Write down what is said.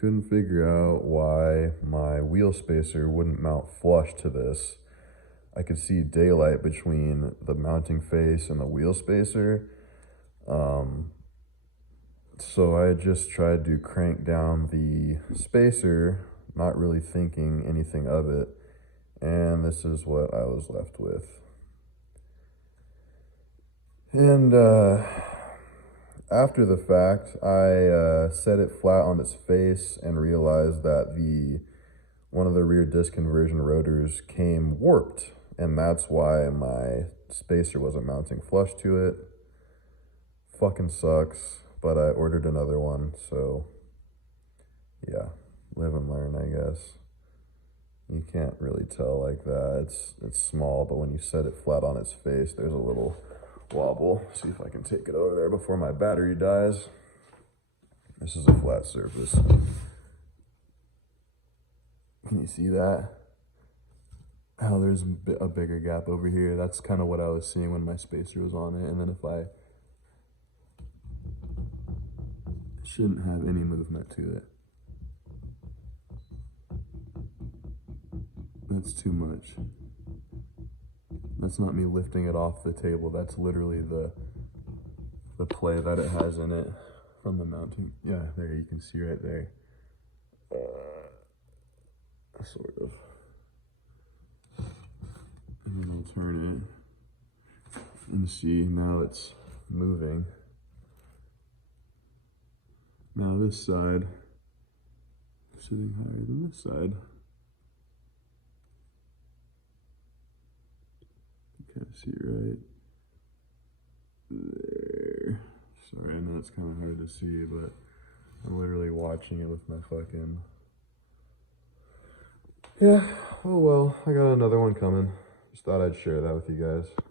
Couldn't figure out why my wheel spacer wouldn't mount flush to this. I could see daylight between the mounting face and the wheel spacer. So I just tried to crank down the spacer, not really thinking anything of it, and this is what I was left with. And after the fact, I set it flat on its face and realized that one of the rear disc conversion rotors came warped, and that's why my spacer wasn't mounting flush to it. Fucking sucks, but I ordered another one, so yeah, live and learn, I guess. You can't really tell like that. It's small, but when you set it flat on its face, there's a little wobble. See if I can take it over there before my battery dies. This is a flat surface. Can you see that? Oh, there's a bigger gap over here. That's kind of what I was seeing when my spacer was on it. And then if I shouldn't have any movement to it. That's too much. That's not me lifting it off the table. That's literally the play that it has in it from the mounting. Yeah, there, you can see right there. Sort of. And then I'll turn it and see, now it's moving. Now this side, sitting higher than this side. Okay, see it right there. Sorry, I know it's kind of hard to see, but I'm literally watching it with my fucking... Yeah, oh well, I got another one coming. Just thought I'd share that with you guys.